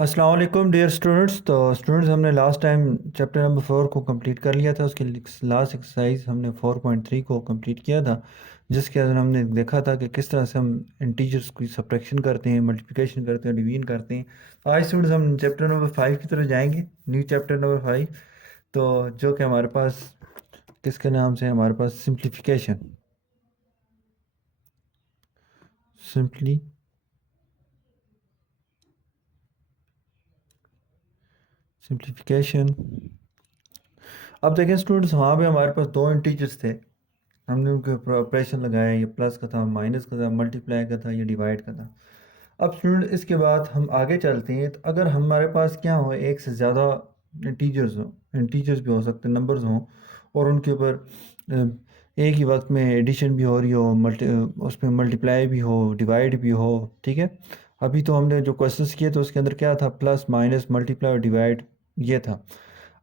अस्सलाम वालेकुम dear students. तो स्टूडेंट्स, हमने लास्ट टाइम चैप्टर नंबर 4 को कंप्लीट कर लिया था। उसकी लास्ट एक्सरसाइज हमने 4.3 को कंप्लीट किया था, जिसके अंदर हमने देखा था कि किस तरह से हम इंटीजर्स की सब्ट्रैक्शन करते हैं, मल्टीप्लिकेशन करते हैं, डिवीजन करते हैं। आज स्टूडेंट्स हम चैप्टर नंबर 5 की तरफ जाएंगे, न्यू चैप्टर नंबर 5। तो जो कि हमारे पास किसके नाम से है, हमारे पास सिंप्लीफिकेशन। सिंप्लीफिकेशन। अब देखें स्टूडेंट्स, वहाँ पे हमारे पास दो इंटीजर्स थे। हमने उनके ऊपर ऑपरेशन लगाया, ये प्लस का था, माइनस का था, मल्टीप्लाई का था, ये डिवाइड का था। अब स्टूडेंट इसके बाद हम आगे चलते हैं। तो अगर हमारे पास क्या हो, एक से ज़्यादा इंटीजर्स हो, इंटीजर्स भी हो सकते हैं, नंबर्स हों, और उनके ऊपर एक ही वक्त में एडिशन भी हो रही हो, उसमें मल्टीप्लाई भी हो, डिवाइड भी हो। ठीक है। अभी तो हमने जो क्वेश्चंस किए तो उसके अंदर क्या था, प्लस माइनस मल्टीप्लाई और डिवाइड, ये था।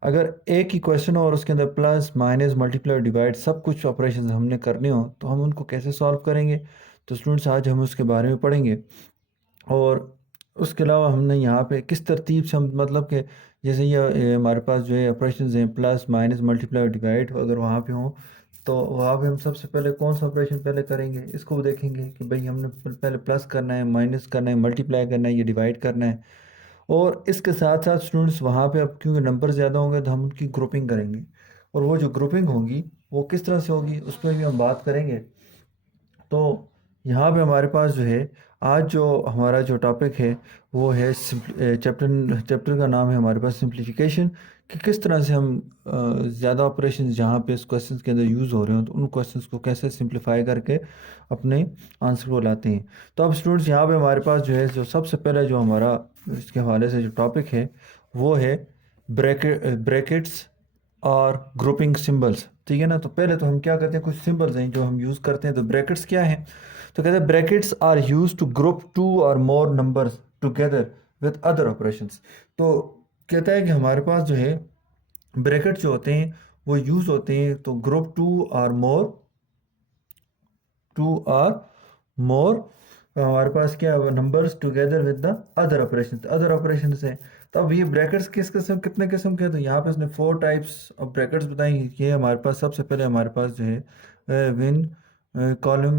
अगर एक ही क्वेश्चन हो और उसके अंदर प्लस माइनस मल्टीप्लाई डिवाइड सब कुछ ऑपरेशन हमने करने हो, तो हम उनको कैसे सॉल्व करेंगे। तो स्टूडेंट्स, आज हम उसके बारे में पढ़ेंगे। और उसके अलावा हमने यहाँ पे किस तरतीब से हम, मतलब कि जैसे ये हमारे पास जो है ऑपरेशन हैं, प्लस माइनस मल्टीप्लाई डिवाइड, अगर वहाँ पे हों तो वहाँ पे हम सबसे पहले कौन सा ऑपरेशन पहले करेंगे, इसको देखेंगे कि भाई हमने पहले प्लस करना है, माइनस करना है, मल्टीप्लाई करना है, ये डिवाइड करना है। और इसके साथ साथ स्टूडेंट्स, वहाँ पे अब क्योंकि नंबर ज़्यादा होंगे तो हम उनकी ग्रुपिंग करेंगे। और वो जो ग्रुपिंग होगी वो किस तरह से होगी, उस पर भी हम बात करेंगे। तो यहाँ पे हमारे पास जो है, आज जो हमारा जो टॉपिक है वो है चैप्टर चैप्टर का नाम है हमारे पास सिंप्लीफिकेशन। कि किस तरह से हम ज़्यादा ऑपरेशन जहाँ पे इस क्वेश्चन के अंदर यूज़ हो रहे हो, तो उन क्वेश्चंस को कैसे सिंप्लीफाई करके अपने आंसर को लाते हैं। तो अब स्टूडेंट्स, यहाँ पे हमारे पास जो है, जो सबसे पहले जो हमारा इसके हवाले से जो टॉपिक है वो है ब्रैकेट्स और ग्रुपिंग सिंबल्स। ठीक है ना। तो पहले तो हम क्या करते हैं, कुछ सिंबल्स हैं जो हम यूज़ करते हैं। तो ब्रैकेट्स क्या हैं, तो कहते हैं brackets are use to group two और more numbers together with other operations. तो कहता है कि हमारे पास जो है ब्रैकेट जो होते हैं वो यूज़ होते हैं तो ग्रुप टू और मोर हमारे पास क्या है, numbers together with the other operation है। तो अब ये ब्रैकेट्स किस किस्म, कितने किस्म के हैं, तो यहाँ पे उसने 4 टाइप्स ऑफ ब्रैकेट्स बताई। ये हमारे पास सबसे पहले हमारे पास जो है विन कॉलम,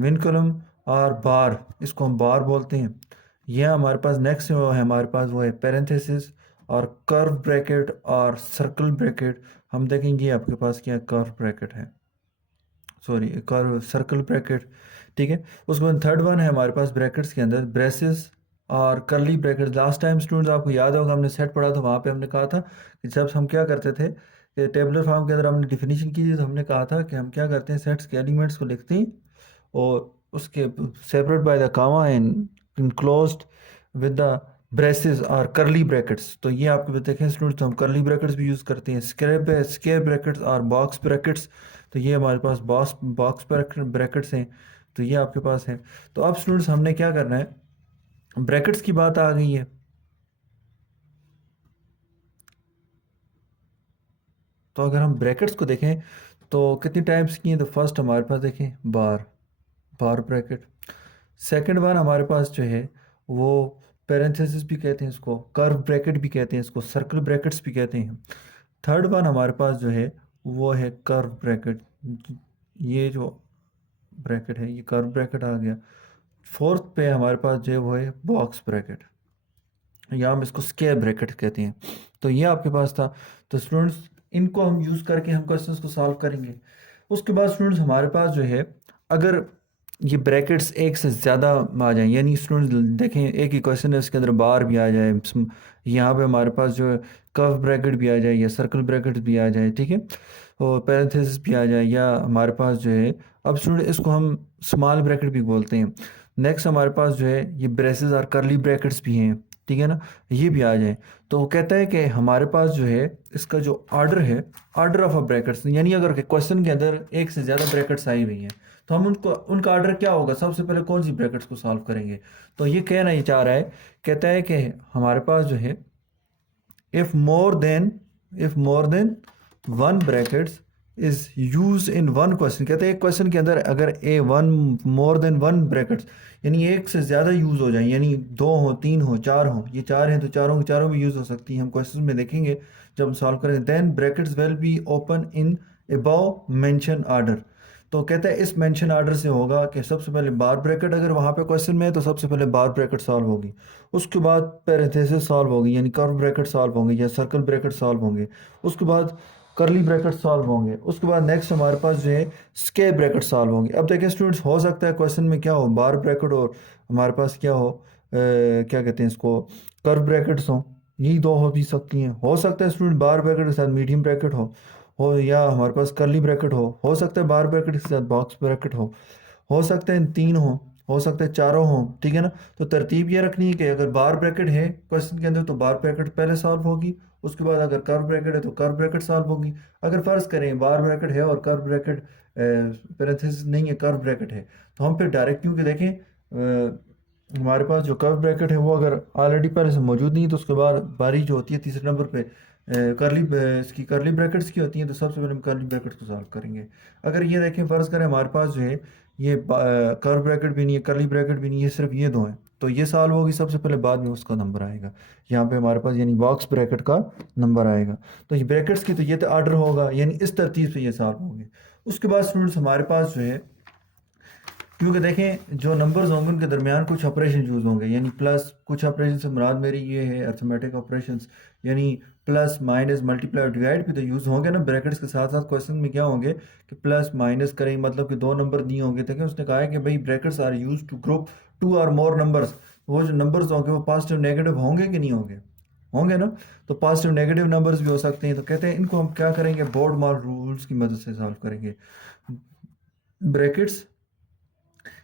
विन कॉलम और बार, इसको हम बार बोलते हैं। यह हमारे पास नेक्स्ट वो है, हमारे पास वो है पैरेंथेसिस और कर्व ब्रैकेट और सर्कल ब्रैकेट। हम देखेंगे आपके पास क्या कर्व ब्रैकेट है, सॉरी कर्व सर्कल ब्रैकेट। ठीक है। उसके बाद थर्ड वन है हमारे पास ब्रैकेट्स के अंदर ब्रेसेस और curly bracket. Last time students आपको याद होगा, हमने सेट पढ़ा था, वहाँ पे हमने कहा था कि जब हम क्या करते थे कि टेबलर फॉर्म के अंदर हमने डिफिनीशन की थी, तो हमने कहा था कि हम क्या करते हैं, सेट्स के एलिमेंट्स को लिखते हैं और उसके separate by the comma and enclosed with the braces और करली ब्रैकेट्स। तो ये आपको देखें स्टूडेंट्स, तो हम करली ब्रैकेट्स भी यूज़ करते हैं, स्क्वायर ब्रैकेट्स और बॉक्स ब्रैकेट्स। तो ये हमारे पास बॉक्स ब्रैकेट्स हैं। तो ये आपके पास है। तो अब स्टूडेंट्स, हमने क्या करना है, ब्रैकेट्स की बात आ गई है। तो अगर हम ब्रैकेट्स को देखें तो कितनी टाइप्स की हैं। तो फर्स्ट हमारे पास देखें बार, बार ब्रैकेट। सेकंड वन हमारे पास जो है वो पैरेंथेसिस भी कहते हैं इसको, कर्व ब्रैकेट भी कहते हैं इसको, सर्कल ब्रैकेट्स भी कहते हैं। थर्ड वन हमारे पास जो है वो है कर्व ब्रैकेट। ये जो ब्रैकेट है ये कर्व ब्रैकेट आ गया। फोर्थ पे हमारे पास जो है वो है बॉक्स ब्रैकेट, या हम इसको स्क्वायर ब्रैकेट कहते हैं। तो ये आपके पास था। तो स्टूडेंट्स, इनको हम यूज़ करके हम क्वेश्चंस को सॉल्व करेंगे। उसके बाद स्टूडेंट्स, हमारे पास जो है, अगर ये ब्रैकेट्स एक से ज़्यादा आ जाएं, यानी स्टूडेंट्स देखें एक ही क्वेश्चन है उसके अंदर बार भी आ जाए, यहाँ पे हमारे पास जो है कर्व ब्रैकेट भी आ जाए या सर्कल ब्रैकेट भी आ जाए। ठीक है। और पैरेंथेसिस भी आ जाए, या हमारे पास जो है, अब स्टूडेंट इसको हम स्मॉल ब्रैकेट भी बोलते हैं। नेक्स्ट हमारे पास जो है ये ब्रेसेस और करली ब्रैकेट्स भी हैं। ठीक है ना। ये भी आ जाए। तो वो कहता है कि हमारे पास जो है इसका जो ऑर्डर है, ऑर्डर ऑफ अ ब्रैकेट्स, यानी अगर क्वेश्चन के अंदर एक से ज़्यादा ब्रैकेट्स आई हुई हैं तो हम उनको, उनका ऑर्डर क्या होगा, सबसे पहले कौन सी ब्रैकेट्स को सॉल्व करेंगे। तो ये कहना ही चाह रहा है, कहता है कि हमारे पास जो है if more than one brackets is use in one question, कहते हैं एक क्वेश्चन के अंदर अगर a one more than one brackets, यानी एक से ज़्यादा यूज़ हो जाए, यानी दो हो, तीन हो, चार हो, ये चार हैं तो चारों के चारों में यूज़ हो सकती हैं, हम क्वेश्चन में देखेंगे जब हम सॉल्व करेंगे। Then brackets will be open in above mention order, तो कहते हैं इस मेंशन आर्डर से होगा कि सबसे पहले बार ब्रैकेट अगर वहाँ पे क्वेश्चन में है तो सबसे पहले बार ब्रैकेट सॉल्व होगी, उसके बाद पैरेंथेसिस सॉल्व होगी यानी कर्व ब्रैकेट सॉल्व होंगे या सर्कल ब्रैकेट सॉल्व होंगे, उसके बाद करली ब्रैकेट सॉल्व होंगे, उसके बाद नेक्स्ट हमारे पास जो है स्क्वायर ब्रैकेट सॉल्व होंगे। अब देखिए स्टूडेंट्स, हो सकता है क्वेश्चन में क्या हो, बार ब्रैकेट और हमारे पास क्या हो, क्या कहते हैं इसको, कर्व ब्रैकेट्स हो, यही दो हो भी सकती हैं। हो सकता है स्टूडेंट बार ब्रैकेट के साथ मीडियम ब्रैकेट हो या हमारे पास करली ब्रैकेट हो सकता है बार ब्रैकेट के साथ बॉक्स ब्रैकेट हो सकता है तीन हो सकता है चारों हो, ठीक है ना। तो तरतीब ये रखनी है कि अगर बार ब्रैकेट है क्वेश्चन के अंदर तो बार ब्रैकेट पहले सॉल्व होगी, उसके बाद अगर कर्व ब्रैकेट है तो कर्व ब्रैकेट सॉल्व होगी। अगर फर्ज करें बार ब्रैकेट है और कर्व ब्रैकेट पैरेंथेसिस नहीं है, कर्व ब्रैकेट है, तो हम फिर डायरेक्ट क्योंकि देखें हमारे पास जो कर्व ब्रैकेट है वो अगर ऑलरेडी पहले से मौजूद नहीं है तो उसके बाद बारी जो होती है तीसरे नंबर पे करली इसकी करली ब्रैकेट्स की होती हैं, तो सबसे पहले हम करली ब्रैकेट्स को सॉल्व करेंगे। अगर ये देखें फ़र्ज़ करें हमारे पास जो है ये कर्व ब्रैकेट भी नहीं है, करली ब्रैकेट भी नहीं है, सिर्फ ये दो हैं, तो ये सॉल्व होगी सबसे पहले, बाद में उसका नंबर आएगा यहाँ पे हमारे पास, यानी बॉक्स ब्रैकेट का नंबर आएगा। तो ये ब्रैकेट्स की तो ये तो ऑर्डर होगा, यानी इस तरतीब से ये सॉल्व होंगे। उसके बाद स्टूडेंट्स हमारे पास जो है, क्योंकि देखें जो नंबर्स होंगे उनके दरमियान कुछ ऑपरेशन यूज होंगे, यानी प्लस, कुछ ऑपरेशन से मुराद मेरी ये है अर्थमेटिक ऑपरेशंस, यानी प्लस माइनस मल्टीप्लाई डिवाइड भी तो यूज़ होंगे ना ब्रैकेट्स के साथ साथ। क्वेश्चन में क्या होंगे कि प्लस माइनस करें, मतलब कि दो नंबर दिए होंगे, तो क्या उसने कहा है कि भाई brackets are use to group two और मोर नंबर्स, वो जो नंबर्स होंगे वो पॉजिटिव नेगेटिव होंगे कि नहीं होंगे, होंगे ना। तो पॉजिटिव नेगेटिव नंबर्स भी हो सकते हैं, तो कहते हैं इनको हम क्या करेंगे, बोर्ड माल रूल्स की मदद से सॉल्व करेंगे। ब्रैकेट्स,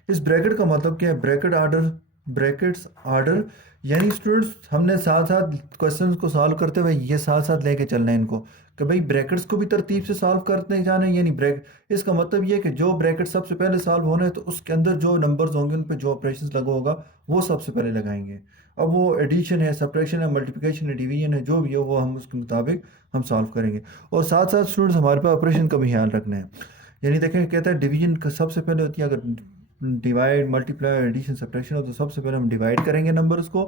इस ब्रैकेट का मतलब क्या है, ब्रैकेट आर्डर, ब्रैकेट्स आर्डर, यानी स्टूडेंट्स हमने साथ साथ क्वेश्चंस को सॉल्व करते हुए ये साथ साथ लेके चलना है इनको, कि भाई ब्रैकेट्स को भी तरतीब से सॉल्व करते जाना है, यानी ब्रैक, इसका मतलब ये है कि जो ब्रैकेट सबसे पहले सॉल्व होना है तो उसके अंदर जो नंबर्स होंगे उन पे जो ऑपरेशन लगा होगा वो सबसे पहले लगाएंगे। अब वो एडिशन है, सब्ट्रैक्शन है, मल्टीप्लिकेशन है, डिवीजन है, जो भी हो वो हम उसके मुताबिक हम सॉल्व करेंगे। और साथ साथ स्टूडेंट्स हमारे पास ऑपरेशन का भी ख्याल रखना है, यानी देखें कहता है डिवीजन का सबसे पहले होती है, अगर डिवाइड मल्टीप्लाई एडिशन सब्ट्रैक्शन हो तो सबसे पहले हम डिवाइड करेंगे नंबर्स को,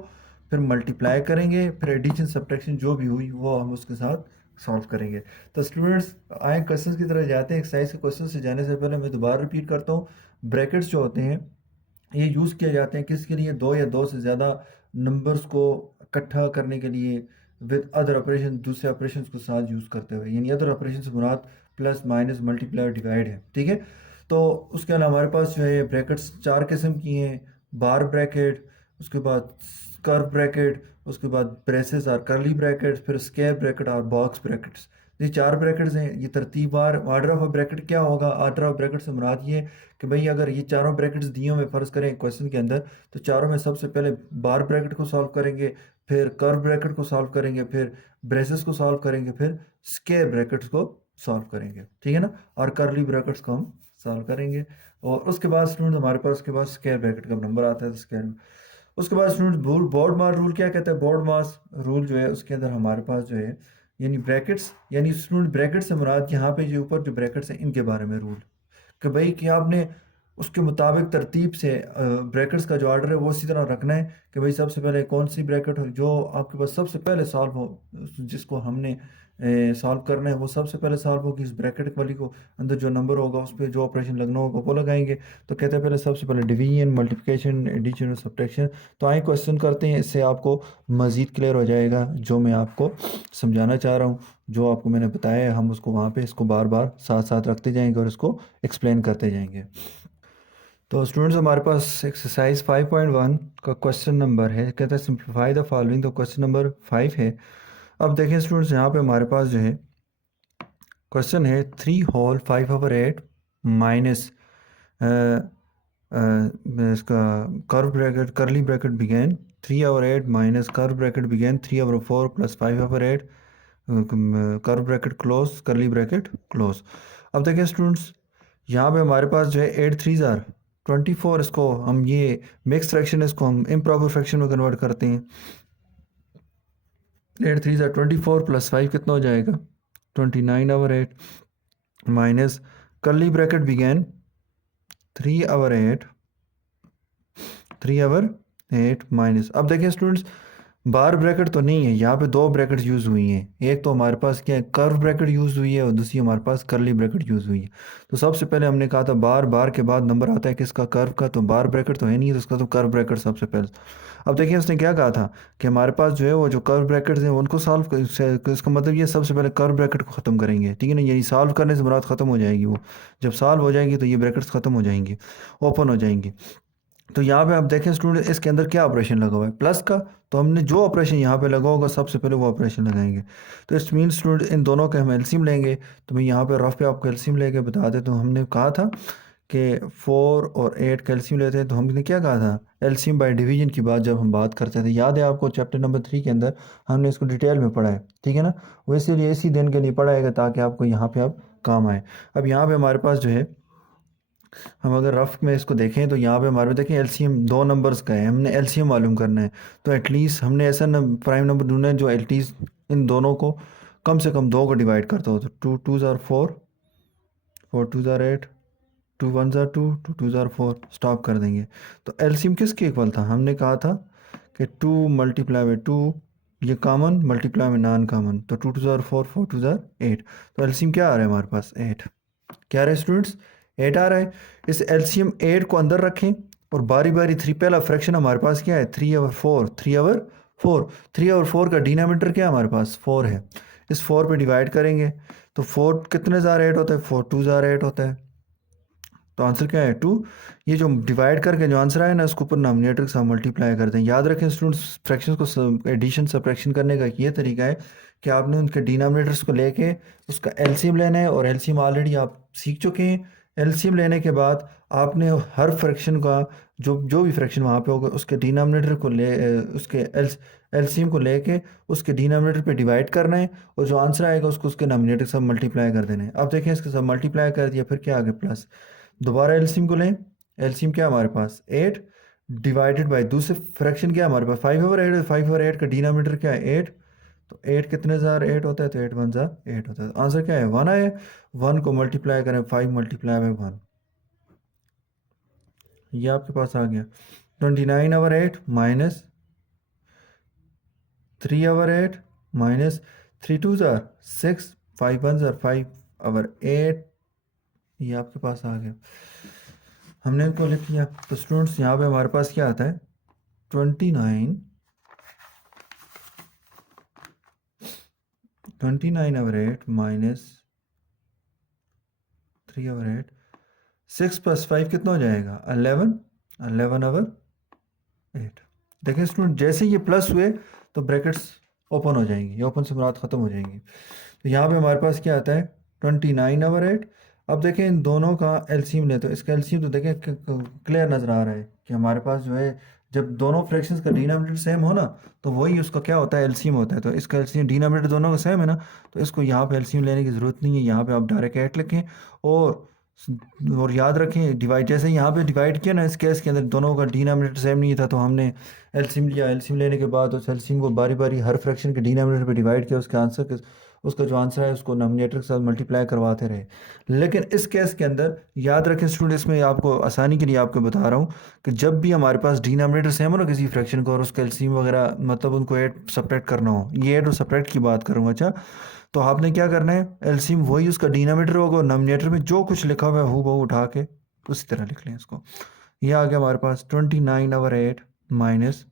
फिर मल्टीप्लाई करेंगे, फिर एडिशन सब्ट्रैक्शन जो भी हुई वो हम उसके साथ सॉल्व करेंगे। तो स्टूडेंट्स आए क्वेश्चन की तरफ जाते हैं। एक्सरसाइज के क्वेश्चन से जाने से पहले मैं दोबारा रिपीट करता हूँ, ब्रैकेट्स जो होते हैं ये यूज़ किए जाते हैं किसके लिए, दो या दो से ज़्यादा नंबर्स को इकट्ठा करने के लिए विद अदर ऑपरेशन, दूसरे ऑपरेशन को साथ यूज़ करते हुए, यानी अदर ऑपरेशन से मुराद प्लस माइनस मल्टीप्लाई डिवाइड है, ठीक है। तो उसके अलावा हमारे पास जो है ब्रैकेट्स चार किस्म की हैं, बार ब्रैकेट, उसके बाद कर्व ब्रैकेट, उसके बाद ब्रेसेस और करली ब्रैकेट, फिर स्क्वायर ब्रैकेट और बॉक्स ब्रैकेट्स। ये चार ब्रैकेट्स हैं, ये तरतीबवार ऑर्डर ऑफ ब्रैकेट क्या होगा, ऑर्डर ऑफ ब्रैकेट से मुराद ये कि भाई अगर ये चारों ब्रैकेट्स दिए हुए फ़र्ज़ करें क्वेश्चन के अंदर, तो चारों में सबसे पहले बार ब्रैकेट को सॉल्व करेंगे, फिर कर्व ब्रैकेट को सॉल्व करेंगे, फिर ब्रेसेस को सॉल्व करेंगे, फिर स्क्वायर ब्रैकेट्स को सॉल्व करेंगे, ठीक है ना, और करली ब्रैकेट्स को हम सॉल्व करेंगे। और उसके बाद स्टूडेंट हमारे पास उसके बाद स्क्वायर ब्रैकेट का नंबर आता है, तो स्क्वायर, उसके बाद स्टूडेंट बोर्ड मास रूल क्या कहता है, बोर्ड मास रूल जो है उसके अंदर हमारे पास जो है, यानी ब्रैकेट्स, यानी स्टूडेंट ब्रैकेट से मुराद यहाँ पे जो ऊपर जो ब्रैकेट्स हैं इनके बारे में रूल, कि भाई कि आपने उसके मुताबिक तरतीब से ब्रैकेट्स का जो ऑर्डर है वो इसी तरह रखना है कि भाई सबसे पहले कौन सी ब्रैकेट हो जो आपके पास सबसे पहले सॉल्व हो, जिसको हमने सॉल्व करना है वो सबसे पहले सॉल्व होगी, इस ब्रैकेट वाली को अंदर जो नंबर होगा उस पर जो ऑपरेशन लगना होगा वो लगाएंगे। तो कहते हैं पहले सबसे पहले डिवीजन, मल्टीप्लिकेशन, एडिशन और सब्ट्रैक्शन। तो आए क्वेश्चन करते हैं, इससे आपको मज़ीद क्लियर हो जाएगा जो मैं आपको समझाना चाह रहा हूँ, जो आपको मैंने बताया है हम उसको वहाँ पे इसको बार बार साथ साथ रखते जाएंगे और इसको एक्सप्लेन करते जाएंगे। तो स्टूडेंट्स हमारे पास एक्सरसाइज 5.1 का क्वेश्चन नंबर है, कहता है सिंप्लीफाई द फॉलोइंग, तो क्वेश्चन नंबर 5 है। अब देखें स्टूडेंट्स यहाँ पे हमारे पास जो है क्वेश्चन है 3 होल 5/8 माइनस इसका curve bracket curly bracket begin 3/8 minus curve bracket begin 3/4 plus 5/8 curve bracket close curly bracket close. अब देखिए स्टूडेंट्स यहाँ पे हमारे पास जो है 8 3 ज़ार 24, इसको हम ये मिक्स फ्रैक्शन है, इसको हम इम्प्रॉपर फ्रैक्शन में कन्वर्ट करते हैं। 8 3 ज़ार 24 प्लस 5 कितना हो जाएगा 29/8। Minus curly bracket begin 3/8 3/8 minus, अब देखिए स्टूडेंट्स बार ब्रैकेट तो नहीं है, यहाँ पे दो ब्रैकेट यूज़ हुई हैं। एक तो हमारे पास क्या है, कर्व ब्रैकेट यूज़ हुई है, और दूसरी हमारे पास कर्ली ब्रैकेट यूज़ हुई है। तो सबसे पहले हमने कहा था बार, बार के बाद नंबर आता है किसका, कर्व का, तो बार ब्रैकेट तो है नहीं, तो उसका तो कर्व ब्रैकेट सबसे पहले। अब देखिए उसने क्या कहा था कि हमारे पास जो है वो जो कर्व ब्रैकेट्स हैं उनको सॉल्व कर, इसका मतलब ये सबसे पहले कर्व ब्रैकेट को ख़त्म करेंगे, ठीक है ना, यही सॉल्व करने से मुराद ख़त्म हो जाएगी वो। जब सॉल्व हो जाएंगी तो ये ब्रैकेट्स ख़त्म हो जाएंगी, ओपन हो जाएंगी। तो यहाँ पे आप देखें स्टूडेंट, इसके अंदर क्या ऑपरेशन लगा हुआ है, प्लस का, तो हमने जो ऑपरेशन यहाँ पे लगा होगा सबसे पहले वो ऑपरेशन लगाएंगे। तो इट्स मीन स्टूडेंट इन दोनों के हम एलसीएम लेंगे। तो मैं यहाँ पे रफ पे आपको एलसीएम लेके बता देता हूँ। हमने कहा था कि 4 और 8 का एलसीएम लेते हैं, तो हमने क्या कहा था, एलसीएम बाय डिवीजन की बात जब हम बात करते थे, याद है आपको चैप्टर नंबर 3 के अंदर हमने इसको डिटेल में पढ़ा है, ठीक है ना। वो इसीलिए इसी दिन के लिए पढ़ाएगा ताकि आपको यहाँ पे अब काम आए। अब यहाँ पे हमारे पास जो है, हम अगर रफ में इसको देखें तो यहाँ पे हमारे में देखें एलसीएम दो नंबर्स का है, हमने एलसीएम मालूम करना है। तो एटलीस्ट हमने ऐसा प्राइम नंबर ढूंढना है जो एटलीस्ट इन दोनों को कम से कम दो को डिवाइड करता हो। तो 2 2 ज़ार 4, 4 2 ज़ार 8, 2 1 ज़ार 2, 2 2 ज़ार 4, स्टॉप कर देंगे। तो एलसीएम किसके इक्वल था, हमने कहा था कि 2 × 2 ये कॉमन मल्टीप्लाई में नॉन कॉमन, तो 2 2 ज़ार 4, 4 2 ज़ार 8। तो एलसीएम क्या आ रहा है हमारे पास, 8। क्या आ रहा है स्टूडेंट्स, 8 आ रहा है। इस एलसीएम 8 को अंदर रखें और बारी बारी 3, पहला फ्रैक्शन हमारे पास क्या है, 3/4, 3/4, 3/4 का डिनोमिनेटर क्या है हमारे पास, 4 है। इस 4 पे डिवाइड करेंगे तो 4 कितने ज़ार 8 होता है, 4 2 ज़ार 8 होता है। तो आंसर क्या है, 2। ये जो डिवाइड करके जो आंसर आया ना उसको ऊपर डिनोमिनेटर के साथ मल्टीप्लाई करते हैं। याद रखें स्टूडेंट्स, फ्रैक्शंस को एडिशन सब्ट्रैक्शन करने का ये तरीका है कि आपने उनके डिनोमिनेटर्स को लेके उसका एलसीएम लेना है, और एलसीएम ऑलरेडी आप सीख चुके हैं। एलसीएम लेने के बाद आपने हर फ्रैक्शन का जो जो भी फ्रैक्शन वहाँ पे होगा उसके डिनोमिनेटर को उसके एलसीएम को लेके उसके डिनोमिनेटर पे डिवाइड करना है, और जो आंसर आएगा उसको उसके डिनोमिनेटर के साथ मल्टीप्लाई कर देना है। अब देखें इसके साथ मल्टीप्लाई कर दिया, फिर क्या आगे प्लस, दोबारा एलसीएम को लें। एलसीएम क्या हमारे पास 8 डिवाइडेड बाय दूसरे फ्रैक्शन क्या हमारे पास 5/8 है, 5/8 का डिनोमिनेटर क्या है 8। तो 8 कितने ज़ार 8 होता है, तो 8 1 ज़ार 8 होता है। तो आंसर क्या है 1 आया। 1 को मल्टीप्लाई करें 5 मल्टीप्लाई बाय 1, ये आपके पास आ गया 29/8 माइनस 3/8 माइनस 3 2 ज़ार 6, 5 1 ज़ार 5/8, ये आपके पास आ गया। हमने इनको लिख लिया। तो स्टूडेंट्स यहाँ पे हमारे पास क्या आता है 29/8 माइनस 3/8, 6 + 5 कितना हो जाएगा 11, 11/8। देखिए स्टूडेंट जैसे ये प्लस हुए तो ब्रैकेट्स ओपन हो जाएंगी, ये ओपन से मुराद ख़त्म हो जाएंगी। तो यहाँ पे हमारे पास क्या आता है 29/8। अब देखें इन दोनों का एलसीएम ले, तो इसका एलसीएम तो देखें क्लियर नज़र आ रहा है कि हमारे पास जो है जब दोनों फ्रैक्शंस का डिनोमिनेटर सेम हो ना तो वही उसका क्या होता है एलसीएम होता है। तो इसका एलसीएम डिनोमिनेटर दोनों का सेम है ना, तो इसको यहाँ पे एलसीएम लेने की ज़रूरत नहीं है, यहाँ पे आप डायरेक्ट 8 लिखें। और और याद रखें डिवाइड, जैसे यहाँ पे डिवाइड किया ना इस केस के अंदर दोनों का डिनोमिनेटर सेम नहीं था, तो हमने एलसीएम लिया। एलसीएम लेने के बाद उस एलसीएम को बारी बारी हर फ्रैक्शन के डिनोमिनेटर पे डिवाइड किया, उसके आंसर के उसका जो आंसर है उसको डिनोमिनेटर के साथ मल्टीप्लाई करवाते रहे। लेकिन इस केस के अंदर याद रखें स्टूडेंट, इसमें आपको आसानी के लिए आपको बता रहा हूँ कि जब भी हमारे पास डिनोमिनेटर सेम हो ना किसी फ्रैक्शन को और उसका एलसीएम वगैरह मतलब उनको ऐड सब्ट्रैक्ट करना हो, ये ऐड और सब्ट्रैक्ट की बात करूँगा, अच्छा, तो आपने क्या करना है एलसीएम वही उसका डिनोमिनेटर होगा, डिनोमिनेटर में जो कुछ लिखा हुआ है हूबहू उठा के उसी तरह लिख लें इसको। ये आ गया हमारे पास 29/8 माइनस,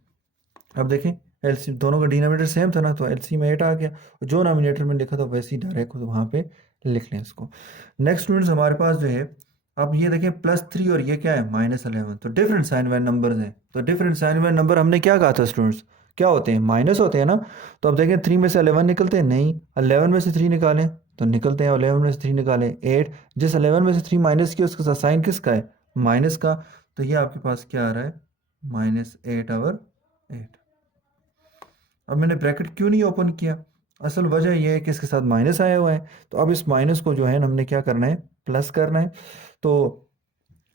अब देखें एलसीएम दोनों का डिनोमिनेटर सेम था ना, तो एलसीएम 8 आ गया, और जो डिनोमिनेटर में लिखा था वैसे ही डायरेक्ट वहाँ पे लिख लें इसको। नेक्स्ट स्टूडेंट्स हमारे पास जो है, अब ये देखें +3 और ये क्या है -11, तो डिफरेंट साइन वाले नंबर्स हैं। तो डिफरेंट साइन वाले नंबर हमने क्या कहा था स्टूडेंट्स, क्या होते हैं माइनस होते हैं ना। तो अब देखें 3 में से 11 निकलते हैं, नहीं 11 में से 3 निकालें तो निकलते हैं, 11 में से 3 निकालें 8, जिस 11 में से 3 माइनस किया उसके साथ साइन किसका है माइनस का। तो ये आपके पास क्या आ रहा है -8/8। अब मैंने ब्रैकेट क्यों नहीं ओपन किया, असल वजह यह है कि इसके साथ माइनस आया हुआ है। तो अब इस माइनस को जो है ना हमने क्या करना है प्लस करना है। तो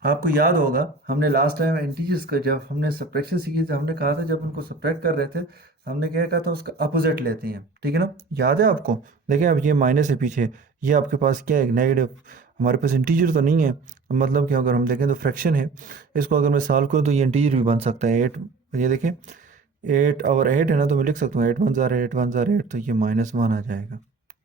आपको याद होगा हमने लास्ट टाइम इंटीजर्स का जब हमने सब्ट्रैक्शन सीखी थी, हमने कहा था जब उनको सब्ट्रैक्ट कर रहे थे हमने क्या कहा था, उसका अपोजिट लेते हैं, ठीक है ना, याद है आपको। देखिए अब ये माइनस है पीछे, ये आपके पास क्या है, नेगेटिव। हमारे पास इंटीजर तो नहीं है, मतलब कि अगर हम देखें तो फ्रैक्शन है, इसको अगर मैं सॉल्व करूँ तो ये इंटीजर भी बन सकता है 8। ये देखें 8 और 8 है ना, तो मैं लिख सकता हूँ 8 1 ज़ार 8 1 ज़ार 8, तो ये -1 आ जाएगा,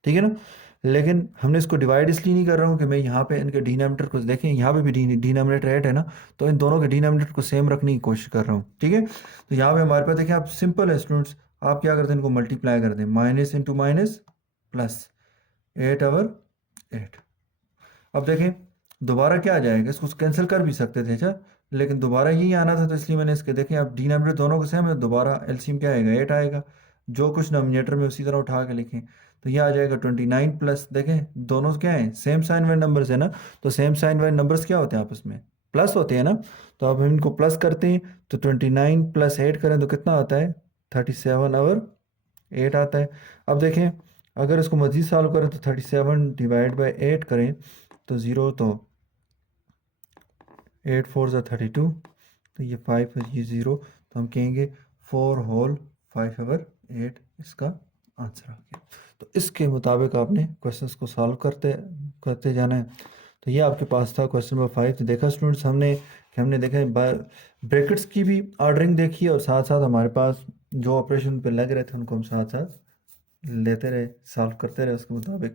ठीक है ना। लेकिन हमने इसको डिवाइड इसलिए नहीं कर रहा हूँ कि मैं यहाँ पे इनके डिनोमिनेटर को देखें, यहाँ पे भी डिनोमिनेटर 8 है ना, तो इन दोनों के डिनोमिनेटर को सेम रखने की कोशिश कर रहा हूँ, ठीक है। तो यहाँ पे हमारे पास देखिए, आप सिंपल है स्टूडेंट्स, आप क्या करते हैं, इनको मल्टीप्लाई कर दें, minus into minus plus 8 over 8। अब देखें दोबारा क्या आ जाएगा, इसको कैंसिल कर भी सकते थे अच्छा, लेकिन दोबारा यही आना था, तो इसलिए मैंने इसके देखें अब डिनोमिनेटर दोनों को सेम है, दोबारा एलसीएम क्या आएगा 8 आएगा, जो कुछ डिनोमिनेटर में उसी तरह उठा के लिखें, तो ये आ जाएगा 29 प्लस, देखें दोनों क्या है, सेम साइन वाले नंबर्स है ना, तो सेम साइन वाले नंबर्स क्या होते हैं आपस में, प्लस होते हैं ना। तो अब हम इनको प्लस करते हैं, तो 29 प्लस 8 करें तो कितना आता है, 37 ओवर 8 आता है। अब देखें अगर इसको मज़ीद सॉल्व करें तो 37 डिवाइड बाई 8 करें तो ज़ीरो, तो 8 4 ज़ा 32, तो ये 5 है, ये ज़ीरो, तो हम कहेंगे 4 होल 5 ओवर 8 इसका आंसर आ गया। तो इसके मुताबिक आपने क्वेश्चंस को सॉल्व करते करते जाना है। तो ये आपके पास था क्वेश्चन नंबर 5। तो देखा स्टूडेंट्स हमने कि हमने देखा ब्रैकेट्स की भी ऑर्डरिंग देखी और साथ साथ हमारे पास जो ऑपरेशन पे लग रहे थे उनको हम साथ साथ लेते रहे, सॉल्व करते रहे उसके मुताबिक।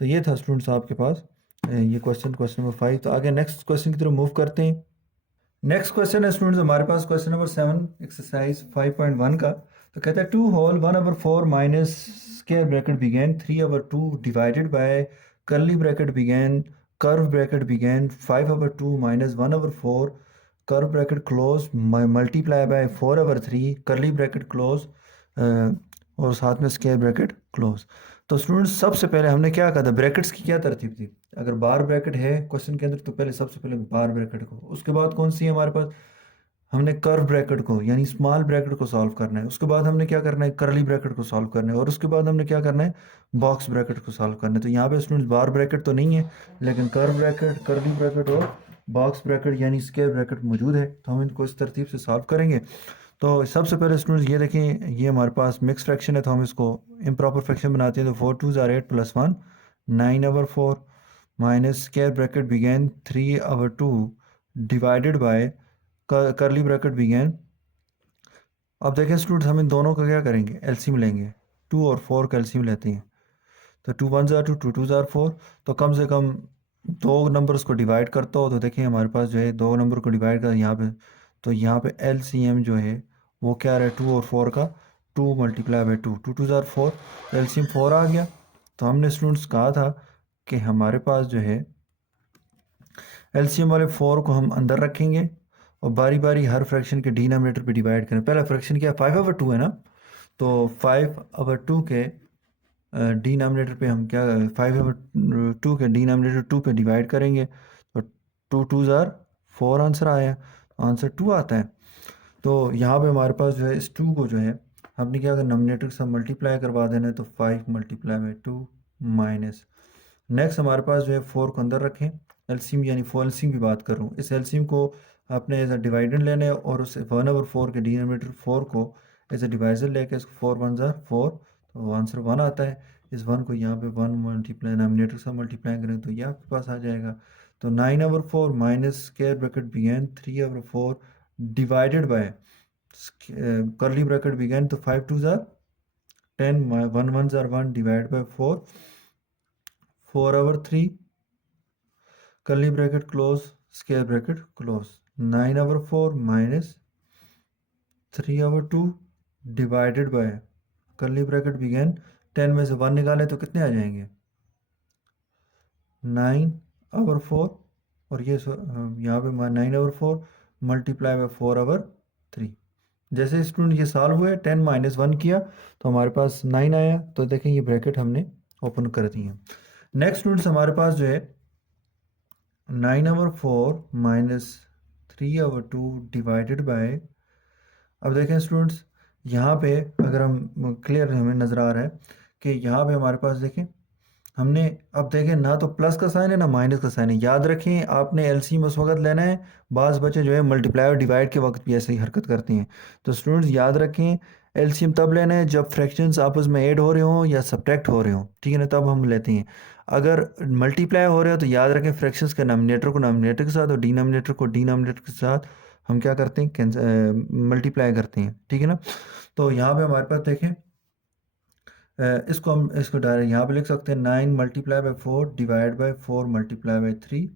तो ये था स्टूडेंट्स आपके पास ये क्वेश्चन नंबर 5। तो आगे नेक्स्ट क्वेश्चन की तरफ मूव करते हैं। नेक्स्ट क्वेश्चन है स्टूडेंट्स हमारे पास क्वेश्चन नंबर 7 एक्सरसाइज 5.1 का। तो कहता है 2 whole 1/4 minus square bracket begin 3/2 divided by curly bracket begin curve bracket begin 5/2 minus 1/4 curve bracket close multiply by 4/3 curly bracket close और साथ में स्क्वायर ब्रैकेट क्लोज। तो स्टूडेंट्स सबसे पहले हमने क्या कहा था, ब्रैकेट्स की क्या तरतीब थी, अगर बार ब्रैकेट है क्वेश्चन के अंदर तो पहले सबसे पहले बार ब्रैकेट को, उसके बाद कौन सी है हमारे पास, हमने कर्व ब्रैकेट को यानी स्मॉल ब्रैकेट को सॉल्व करना है, उसके बाद हमने क्या करना है, करली ब्रैकेट को सॉल्व करना है, और उसके बाद हमने क्या करना है, बॉक्स ब्रैकेट को सॉल्व करना है। तो यहाँ पे स्टूडेंट्स बार ब्रैकेट तो नहीं है, लेकिन कर्व ब्रैकेट करली ब्रैकेट और बॉक्स ब्रैकेट यानी स्क्वायर ब्रैकेट मौजूद है, तो हम इनको इस तरतीब से सॉल्व करेंगे। तो सबसे पहले स्टूडेंट्स ये देखें, ये हमारे पास मिक्स फ्रैक्शन है, तो हम इसको इम्प्रॉपर फ्रैक्शन बनाते हैं। तो 4 2 ज़ार 8 plus 1 9/4 minus square bracket begin 3/2 divided by curly bracket begin. अब देखें स्टूडेंट्स हम इन दोनों का क्या करेंगे, एलसीएम लेंगे, 2 और 4 का एलसीएम लेते हैं। तो 2 1 ज़ार 2 2 2 ज़ार 4, तो कम से कम दो नंबर्स को डिवाइड करता हो, तो देखिए हमारे पास जो है दो नंबर को डिवाइड कर यहाँ पे, तो यहाँ पे एलसीएम जो है वो क्या रहा है, 2 और 4 का 2 मल्टीप्लाई बाई 2 2 2 ज़ार 4, एलसीएम 4 आ गया। तो हमने स्टूडेंट्स कहा था कि हमारे पास जो है एलसीएम वाले 4 को हम अंदर रखेंगे और बारी बारी हर फ्रैक्शन के डिनोमिनेटर पे डिवाइड करें। पहला फ्रैक्शन क्या 5/2 है ना, तो 5/2 के डिनोमिनेटर पे हम क्या 5/2 के डिनोमिनेटर 2 पे डिवाइड करेंगे, तो 2 2 ज़ार 4 आंसर आया, आंसर 2 आता है। तो यहाँ पे हमारे पास जो है इस 2 को जो है हमने क्या अगर नोमिनेटर के साथ मल्टीप्लाई करवा देना है, तो 5 मल्टीप्लाई बाई 2 माइनस, नेक्स्ट हमारे पास जो है 4 को अंदर रखें, एलसीएम यानी फोर एलसीएम की बात कर रहा हूँ, इस एलसीएम को आपने एज अ डिवाइडेंड लेना है और उस 1/4 के डिनोमिनेटर 4 को एज अ डिवाइजर लेके इसको 4 1 ज़ार 4, तो आंसर 1 आता है। इस 1 को यहाँ पे 1 मल्टीप्लाई डिनोमिनेटर से मल्टीप्लाई करें तो ये आपके पास आ जाएगा। तो 9/4 minus square bracket begin 3/4 divided by curly bracket begin, तो 5 2 ज़ार 10 1 1 ज़ार 1 divide by 4 4/3 curly bracket close square bracket close 9/4 minus 3/2 divided by curly bracket begin 10 में से 1 निकालें तो कितने आ जाएंगे 9/4, और ये यहाँ पे 9/4 मल्टीप्लाई बाय 4/3। जैसे स्टूडेंट ये सॉल्व हुए 10 माइनस 1 किया तो हमारे पास 9 आया, तो देखें ये ब्रैकेट हमने ओपन कर दी है। नेक्स्ट स्टूडेंट्स हमारे पास जो है 9/4 माइनस 3/2 डिवाइडेड बाय, अब देखें स्टूडेंट्स यहाँ पे अगर हम क्लियर हमें नज़र आ रहा है कि यहाँ पे हमारे पास देखें हमने अब देखें ना तो प्लस का साइन है ना माइनस का साइन है। याद रखें आपने एलसीएम उस वक्त लेना है, बाज़ बच्चे जो है मल्टीप्लाई और डिवाइड के वक्त भी ऐसे ही हरकत करते हैं। तो स्टूडेंट्स याद रखें एलसीएम तब लेना है जब फ्रैक्शंस आपस में ऐड हो रहे हों या सब्ट्रैक्ट हो रहे हों, ठीक है ना, तब हम लेते हैं। अगर मल्टीप्लाई हो रहे हो तो याद रखें फ्रैक्शंस के नॉमिनेटर को नॉमिनेटर के साथ और डिनोमिनेटर को डिनोमिनेटर के साथ हम क्या करते हैं, मल्टीप्लाई करते हैं, ठीक है ना। तो यहाँ पे हमारे पास देखें इसको हम इसको डायरेक्ट यहाँ पे लिख सकते हैं 9 × 4 डिवाइड बाई 4 × 3।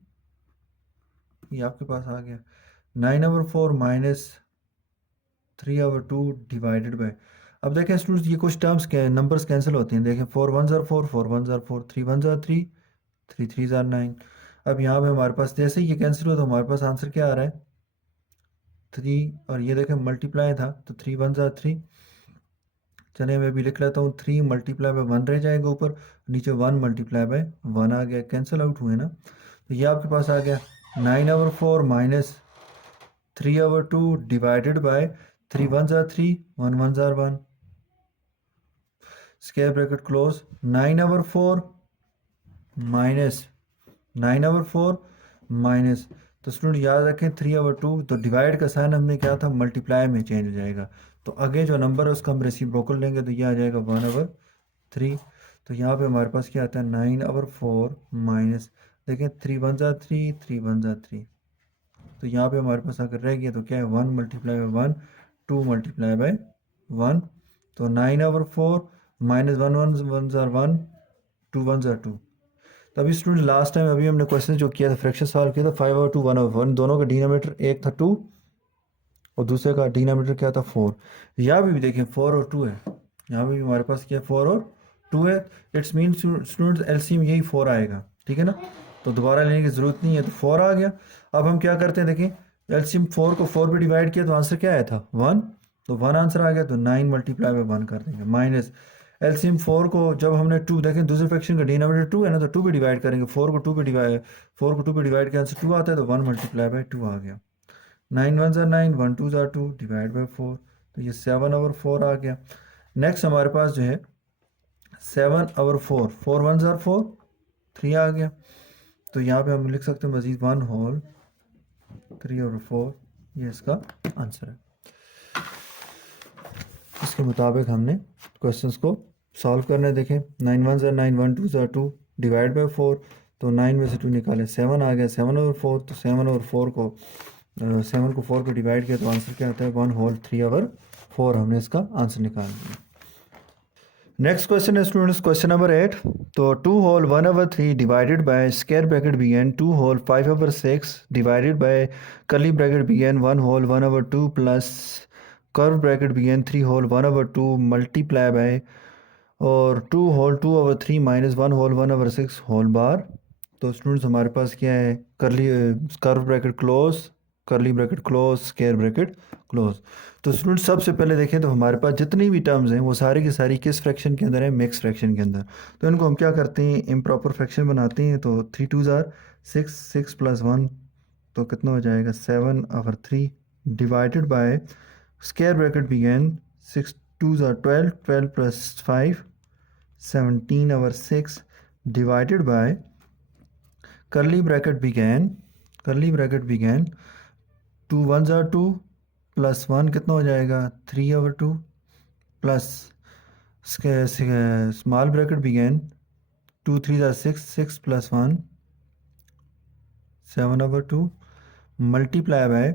ये आपके पास आ गया 9/4 माइनस 3/2 डिवाइडेड बाई। अब देखें स्टूडेंट्स ये कुछ टर्म्स के नंबर्स कैंसिल होते हैं। देखें 4 1 4 4 1 4 3 1 3 3 3 9। अब यहाँ पे हमारे पास जैसे ही ये कैंसिल हुआ तो हमारे पास आंसर क्या आ रहा है 3। और ये देखें मल्टीप्लाई था तो 3 1 3। चलिए मैं भी लिख लेता हूँ 3 मल्टीप्लाई बाई 1 रह जाएगा ऊपर, नीचे 1 मल्टीप्लाई बाई 1 आ गया, कैंसिल आउट हुए ना। तो ये आपके पास आ गया 9/4 minus 3/2 divided bye 3 1 3 1 1 1 square bracket close. 9/4 minus 9/4 minus, तो स्टूडेंट याद रखें 3/2 तो डिवाइड का साइन हमने क्या था मल्टीप्लाई में चेंज हो जाएगा। तो आगे जो नंबर है उसका हम रेसिप्रोकल लेंगे तो ये आ जाएगा 1/3। तो यहाँ पे हमारे पास क्या आता है 9/4 माइनस, देखें 3 1 3 3 1 3। तो यहाँ पे हमारे पास अगर रह गया तो क्या है 1 मल्टीप्लाई बाई 1 2 मल्टीप्लाई बाई 1। तो 9/4 माइनस 1 1 1 1 2 1 2। तभी स्टूडेंट लास्ट टाइम अभी हमने क्वेश्चन जो किया था फ्रैक्शन सॉल्व किया था 5/2 1/1, दोनों का डिनोमिनेटर एक था 2 और दूसरे का डिनोमिनेटर क्या था 4। यहाँ भी देखें 4 और 2 है, यहाँ भी हमारे पास क्या 4 और 2 है। इट्स मीन स्टूडेंट्स एलसीएम यही 4 आएगा, ठीक है ना। तो दोबारा लेने की ज़रूरत नहीं है, तो 4 आ गया। अब हम क्या करते हैं देखें एलसीएम 4 को 4 पे डिवाइड किया तो आंसर क्या आया था 1, तो 1 आंसर आ गया। तो 9 मल्टीप्लाई बाई 1 कर देंगे माइनस एलसीएम 4 को जब हमने 2 देखें दूसरे फ्रैक्शन का डिनोमिनेटर 2 है ना, तो 2 पे डिवाइड करेंगे, 4 को 2 पे डिवाइड के आंसर 2 आता है, तो 1 मल्टीप्लाई बाई 2 आ गया। 9 1 9 1 2 2 डिवाइड बाई 4, तो ये 7/4 आ गया। नेक्स्ट हमारे पास जो है 7/4 4 1 4 3 आ गया। तो यहाँ पे हम लिख सकते हैं मजीद 1 होल 3/4, ये इसका आंसर है। इसके मुताबिक हमने क्वेश्चंस को सॉल्व करने देखें 9 1 9 1 2 2 डिवाइड बाई 4, तो 9 में से 2 निकाले 7 आ गया 7/4। तो 7/4 को 7 को 4 पे डिवाइड किया तो आंसर क्या आता है 1 होल 3/4, हमने इसका आंसर निकाल दिया। नेक्स्ट क्वेश्चन है स्टूडेंट्स क्वेश्चन नंबर 8। तो 2 whole 1/3 divided by square bracket begin 2 whole 5/6 divided by curly bracket begin 1 whole 1/2 plus curve bracket begin 3 whole 1/2 multiply by और 2 whole 2/3 minus 1 whole 1/6 whole bar. तो students हमारे पास क्या है curly curve bracket close, curly bracket close, square bracket close. तो student सबसे पहले देखें तो हमारे पास जितनी भी टर्म्स हैं वो सारी की सारी किस फ्रैक्शन के अंदर है, मिक्स फ्रैक्शन के अंदर। तो इनको हम क्या करते हैं इम्प्रॉपर फ्रैक्शन बनाते हैं। तो 3 2 6 6 प्लस 1 तो कितना हो जाएगा 7/3 divided by square bracket begin 6 2 12 12 plus 5 17/6 divided by curly bracket began 2 1 2 plus 1 कितना हो जाएगा 3/2 plus small bracket begin 2 3 6 6 plus 1 7/2 multiply by,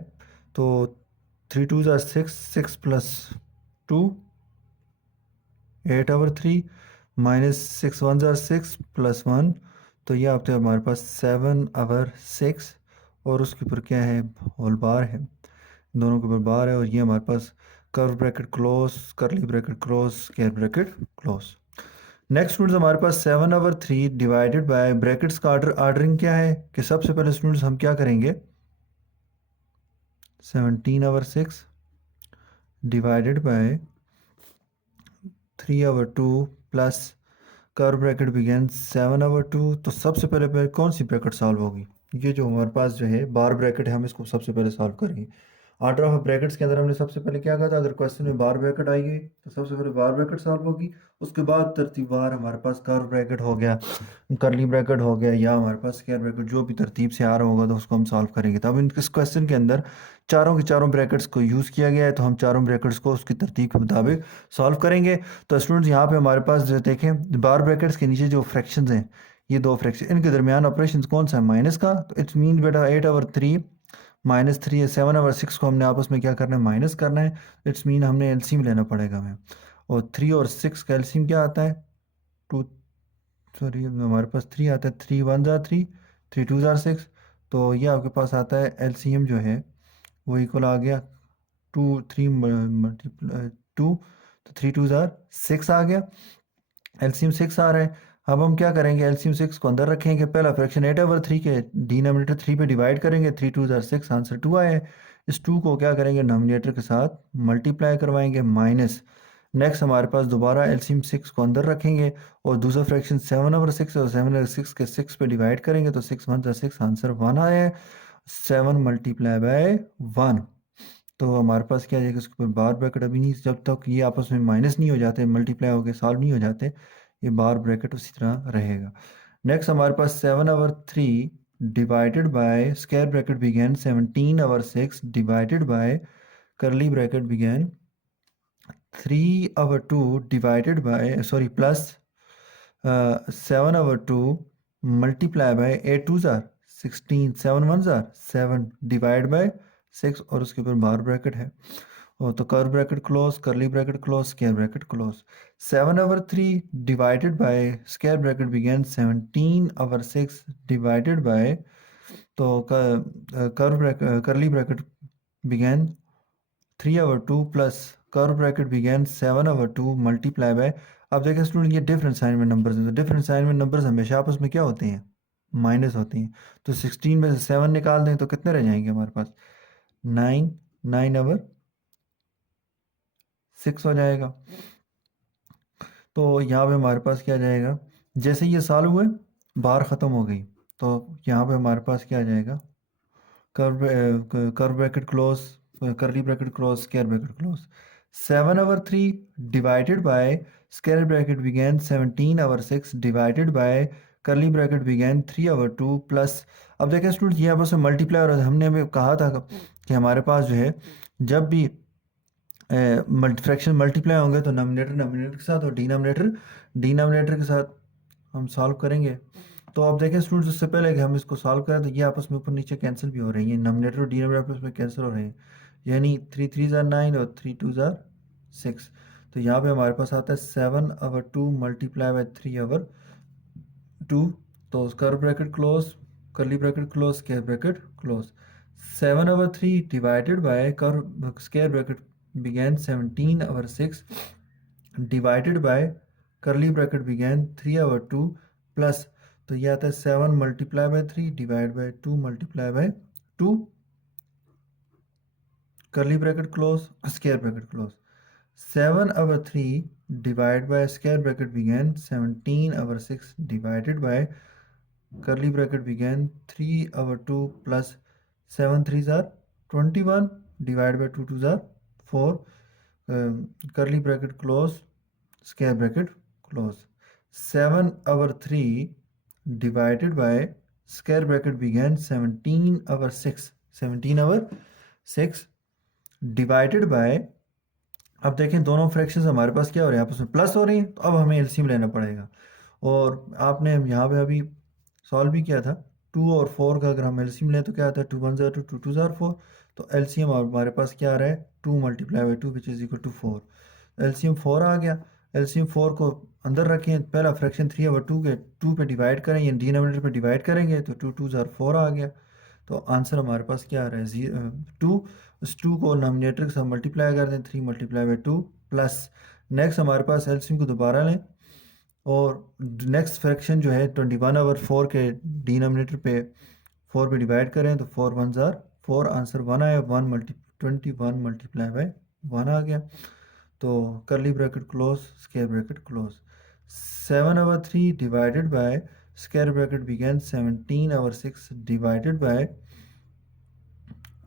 तो 3 2 6 6 प्लस 2 8/3 माइनस 6 1 6 प्लस 1, तो ये आपके हमारे पास 7/6 और उसके ऊपर क्या है होल बार है, दोनों के ऊपर बार है। और ये हमारे पास curve bracket close, curly bracket close, square bracket close. Next students हमारे पास 7/3 डिवाइडेड बाय ब्रैकेट्स का ऑर्डरिंग क्या है कि सबसे पहले स्टूडेंट्स हम क्या करेंगे 17/6 divided by 3/2 plus curve bracket begin 7/2। तो सबसे पहले कौन सी ब्रैकेट सॉल्व होगी, ये जो हमारे पास जो है बार ब्रैकेट है हम इसको सबसे पहले सॉल्व करेंगे। ऑर्डर ऑफ ब्रैकेट्स के अंदर हमने सबसे पहले क्या कहा था, अगर क्वेश्चन में बार ब्रैकेट आएगी तो सबसे पहले बार ब्रैकेट सॉल्व होगी, उसके बाद तरतीबवार हमारे पास कर्व ब्रैकेट हो गया, करली ब्रैकेट हो गया, या हमारे पास स्क्वायर ब्रैकेट, जो भी तरतीब से आ रहा होगा तो उसको हम सॉल्व करेंगे। तो अब इस क्वेश्चन के अंदर चारों के चारों ब्रैकेट्स को यूज़ किया गया है, तो हम चारों ब्रैकेट्स को उसकी तरतीब के मुताबिक सॉल्व करेंगे। तो स्टूडेंट्स यहाँ पे हमारे पास जो देखें बार ब्रैकेट्स के नीचे जो फ्रैक्शंस हैं, ये दो फ्रैक्शन, इनके दरमियान ऑपरेशन कौन सा है, माइनस का। तो इट्स मीन बेटा 8/3 -3 है, 7/6 को हमने आपस में क्या करना है, माइनस करना है। इट्स मीन हमने एलसीएम लेना पड़ेगा हमें, और 3 और 6 का एलसीएम क्या आता है, 2, सॉरी हमारे पास 3 आता है, 3 1 जार 3, 3 2 जार 6। तो ये आपके पास आता है एलसीएम जो है वो इक्वल आ गया 2 3 मल्टीप्लाई 2, तो 3 2 जार 6 आ गया, एलसीएम 6 आ रहा है। अब हम क्या करेंगे, एलसीएम 6 को अंदर रखेंगे, पहला फ्रैक्शन 8/3 के डिनोमिनेटर 3 पे डिवाइड करेंगे, 3 2 जार 6, आंसर 2 आया है। इस 2 को क्या करेंगे, नोमिनेटर के साथ मल्टीप्लाई करवाएंगे, माइनस। नेक्स्ट हमारे पास दोबारा एलसीएम 6 को अंदर रखेंगे, और दूसरा फ्रैक्शन 7/6 और 7/6 के 6 पे डिवाइड करेंगे, तो 6 1 जार 6, आंसर 1 आया है। 7 मल्टीप्लाई बाय 1, तो हमारे पास क्या जाएगा, उसके ऊपर बार ब्रैकेट अभी नहीं, जब तक ये आपस में माइनस नहीं हो जाते, मल्टीप्लाई होकर सॉल्व नहीं हो जाते, ये बार ब्रैकेट उसी तरह रहेगा। नेक्स्ट हमारे पास 7/3 divided by square bracket begin 17/6 divided by curly bracket begin 3/2 divided by sorry plus 7/2 multiply by 8 2 जार 16, 7 1 जार 7 डिवाइड बाय 6, और उसके ऊपर बार ब्रैकेट है। और तो curve bracket close, curly bracket close, square bracket close. 7/3 divided by square bracket begin 17/6 divided by, तो curve bracket curly bracket begin 3/2 plus curve bracket begin 7/2 multiply by. अब देखें student, ये डिफरेंट साइन में numbers हैं, तो different sign में numbers हमेशा आपस में क्या होते हैं, माइनस होते हैं। तो 16 में से 7 निकाल दें तो कितने रह जाएंगे हमारे पास, 9, 9/6 हो जाएगा। तो यहाँ पे हमारे पास क्या जाएगा, जैसे ये सॉल्व हुए बार ख़त्म हो गई, तो यहाँ पे हमारे पास क्या आ जाएगा, curve bracket close, curly bracket close, square bracket close. 7/3 divided by square bracket begin 17/6 divided by curly bracket begin 3/2 plus. अब देखें स्टूडेंट, ये आपस में मल्टीप्लाई हो रहा है, हमने अभी कहा था कि हमारे पास जो है जब भी फ्रैक्शन मल्टीप्लाई होंगे तो नोमिनेटर नोमिनेटर के साथ और डिनोमिनेटर के साथ हम सॉल्व करेंगे। तो आप देखें स्टूडेंट्स, उससे पहले कि हम इसको सॉल्व करें तो ये आपस में ऊपर नीचे कैंसिल भी हो रही हैं, नोमिनेटर और डिनोमिनेटर आपस में कैंसिल हो रहे हैं, यानी 3 3 जार 9 और 3 2 जार 6। तो यहाँ पे हमारे पास आता है 7/2 मल्टीप्लाई बाय 3/2, तो curve bracket close, curly bracket close, square bracket close. 7/3 divided bye curve square bracket began 17/6 divided by curly bracket began 3/2 plus, तो ये आता है 7 multiply by 3 divide by 2 multiply by 2, करली bracket close, square bracket close. 7/3 divide by square bracket began 17/6 divided by curly bracket began 3/2 plus 7 3 jar 21 divide by 2 2 jar 4, curly bracket close, square bracket close. 7/3 divided by square bracket begin 17/6 divided by, अब देखें दोनों fractions हमारे पास क्या हो रहे हैं, आपस में प्लस हो रही हैं, तो अब हमें एलसीएम लेना पड़ेगा। और आपने यहाँ पे अभी सॉल्व भी किया था, 2 और 4 का अगर हम एलसीएम लें तो क्या आता है, 2 1 जार 2, 2 2 जार 4। तो एलसीएम हमारे पास क्या आ रहा है, 2 multiply by 2 which is equal to 4। LCM 4 आ गया, एलसीएम 4 को अंदर रखें, पहला फ्रैक्शन 3/2 के 2 पे डिवाइड करें, या डिनोमिनेटर पे डिवाइड करेंगे, तो 2 2 जार 4 आ गया। तो आंसर हमारे पास क्या आ रहा है, 2। उस 2 को नोमिनेटर के साथ मल्टीप्लाई कर दें, 3 मल्टीप्लाई बाई 2 प्लस। नेक्स्ट हमारे पास एलसीएम को दोबारा लें, और नेक्स्ट फ्रैक्शन जो है 21/4 के डिनोमिनेटर पे 4 पे डिवाइड करें, तो 4 1 जार 4, आंसर 1 आया, 21 मल्टीप्लाई बाई 1 आ गया। तो curly bracket close, square bracket close. 7/3 divided by square bracket begin 17/6 divided by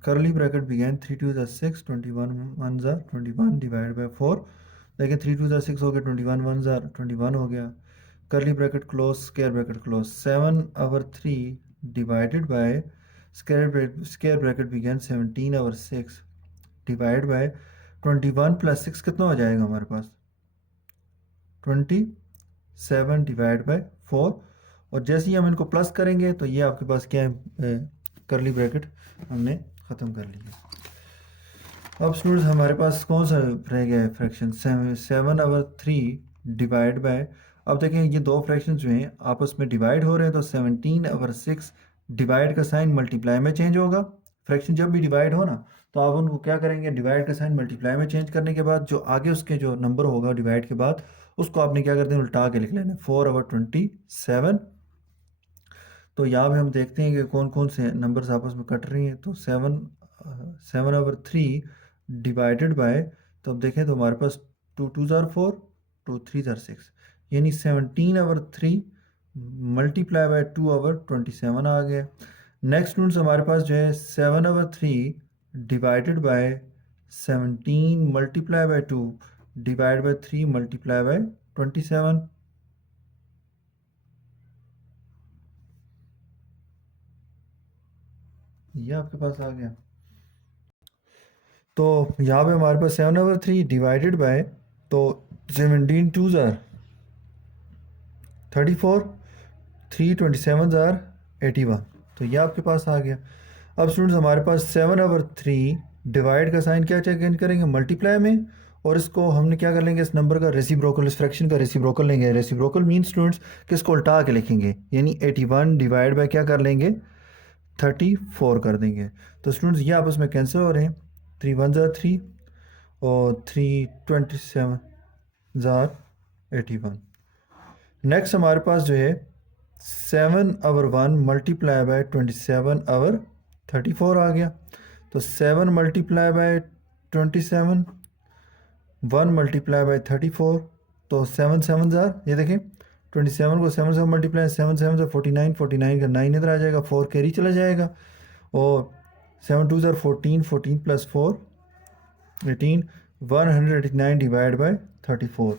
curly bracket begin 3 2 is 6, 21 1s are 21 divided by 4. देखिए 3 2 is 6 हो गया, 21 1s are 21 हो गया. Curly bracket close, square bracket close. 7 over 3 divided by square bracket begin 17 over 6 divided by 21 plus 6 कितना हो जाएगा हमारे पास? 27 divide by 4. और जैसे ही हम इनको प्लस करेंगे तो ये आपके पास क्या है, करली ब्रैकेट हमने ख़त्म कर लिया. अब स्टूडेंट्स हमारे पास कौन सा रह गया है फ्रैक्शन? 7 over 3 डिवाइड बाय, अब देखें ये दो फ्रैक्शन जो हैं आपस में डिवाइड हो रहे हैं तो 17 over 6 डिवाइड का साइन मल्टीप्लाई में चेंज होगा. फ्रैक्शन जब भी डिवाइड हो ना तो आप उनको क्या करेंगे, डिवाइड का साइन मल्टीप्लाई में चेंज करने के बाद जो आगे उसके जो नंबर होगा डिवाइड के बाद उसको आपने क्या करते हैं, उल्टा के लिख लेना. 4 over 27. तो यहाँ पे हम देखते हैं कि कौन कौन से नंबर्स आपस में कट रही हैं. तो 7 over 3 डिवाइडेड बाय, तो अब देखें तो हमारे पास 2 2s are 4, 2 3s are 6, यानी 17 over 3 मल्टीप्लाई बाय 2 over 27 आ गया. नेक्स्ट स्टूडेंट्स हमारे पास जो है 7 over 3 divided by 17 multiply by 2 divide by 3 multiply by 27. ये आपके पास आ गया. तो यहाँ पे हमारे पास 7 over 3 डिवाइडेड बाय, तो 17 2s are 34, 3 27s are 81. तो ये आपके पास आ गया. अब स्टूडेंट्स हमारे पास 7 over 3 डिवाइड का साइन क्या चेंज करेंगे, मल्टीप्लाई में, और इसको हमने क्या कर लेंगे, इस नंबर का रेसिप्रोकल, इस फ्रैक्शन का रेसिप्रोकल लेंगे. रेसिप्रोकल मीन स्टूडेंट्स कि इसको उल्टा के लिखेंगे, यानी 81 डिवाइड बाय क्या कर लेंगे, 34 कर देंगे. तो स्टूडेंट्स ये आपस में कैंसिल हो रहे हैं. 3 1s are 3 और 3 27s are 81. नेक्स्ट हमारे पास जो है 7 over 1 मल्टीप्लाई बाय 27 over 34 आ गया. तो 7 मल्टीप्लाई बाय 27, 1 मल्टीप्लाई बाय 34, तो 7 7s are, ये देखें 27 को 7 से मल्टीप्लाई, 7 7 से 49, 49 का 9 इधर आ जाएगा, 4 कैरी चला जाएगा, और 7 2s are 14, 14 plus 4 18, 189 divide by 34.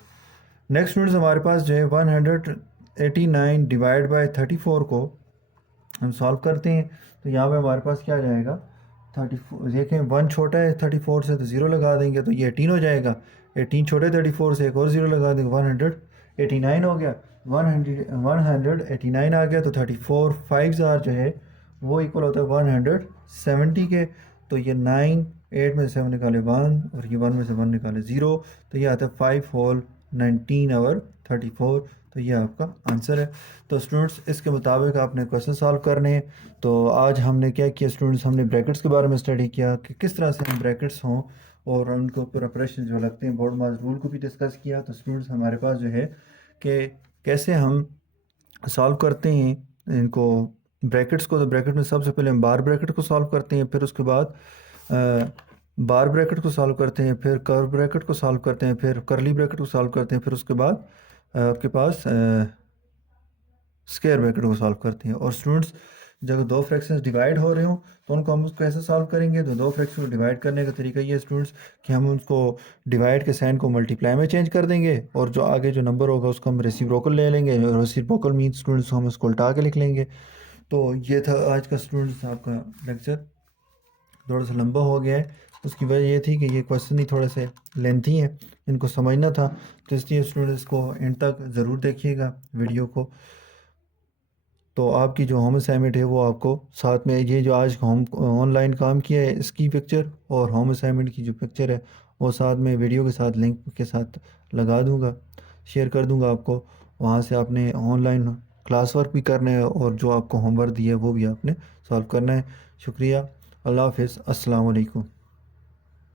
Next students हमारे पास जो है 189 डिवाइड बाय 34 को हम सॉल्व करते हैं. तो यहाँ पे हमारे पास क्या आ जाएगा, 34, देखें 1 छोटा है 34 से तो 0 लगा देंगे तो ये 18 हो जाएगा. 18 छोटे 34 से एक और 0 लगा देंगे, 189 हो गया. 189 आ गया. तो 34 5s are जो है वो इक्वल होता है 170 के. तो ये 9 8 में से 7 निकाले 1 और ये 1 में से 1 निकाले 0, तो ये आता है 5 होल 19 over 34. तो ये आपका आंसर है. तो स्टूडेंट्स इसके मुताबिक आपने क्वेश्चन सॉल्व करने हैं. तो आज हमने क्या किया स्टूडेंट्स, हमने ब्रैकेट्स के बारे में स्टडी किया कि किस तरह से हम ब्रैकेट्स हों और उनको प्रिपरेशन जो लगते हैं, बोर्ड मास रूल को भी डिस्कस किया. तो स्टूडेंट्स हमारे पास जो है कि कैसे हम सॉल्व करते हैं इनको ब्रैकेट्स को. तो ब्रैकेट में सबसे पहले हम बार ब्रैकेट को सॉल्व करते हैं, फिर उसके बाद बार ब्रैकेट को सॉल्व करते हैं, फिर कर्व ब्रैकेट को सॉल्व करते हैं, फिर करली ब्रैकेट को सॉल्व करते हैं, फिर उसके बाद आपके पास स्क्वायर ब्रैकेट को सॉल्व करते हैं. और स्टूडेंट्स जब दो फ्रैक्शंस डिवाइड हो रहे हो तो उनको हम उसको कैसे सॉल्व करेंगे, तो दो फ्रैक्शन को डिवाइड करने का तरीका ये है स्टूडेंट्स कि हम उसको डिवाइड के साइन को मल्टीप्लाई में चेंज कर देंगे और जो आगे जो नंबर होगा उसको हम रेसिप्रोकल ले लेंगे. रेसिप्रोकल मीन स्टूडेंट्स हम उसको उल्टा के लिख लेंगे. तो ये था आज का स्टूडेंट्स आपका लेक्चर. थोड़ा सा लंबा हो गया है, उसकी वजह ये थी कि ये क्वेश्चन ही थोड़े से लेंथी हैं, इनको समझना था. तो इसलिए स्टूडेंट्स को एंड तक ज़रूर देखिएगा वीडियो को. तो आपकी जो होम असाइनमेंट है वो आपको साथ में, ये जो आज होम ऑनलाइन काम किया है इसकी पिक्चर और होम असाइनमेंट की जो पिक्चर है वो साथ में वीडियो के साथ लिंक के साथ लगा दूंगा, शेयर कर दूंगा आपको. वहाँ से आपने ऑनलाइन क्लास वर्क भी करना है और जो आपको होमवर्क दिया है वो भी आपने सॉल्व करना है. शुक्रिया. अल्लाह हाफ़िज़. अस्सलाम वालेकुम.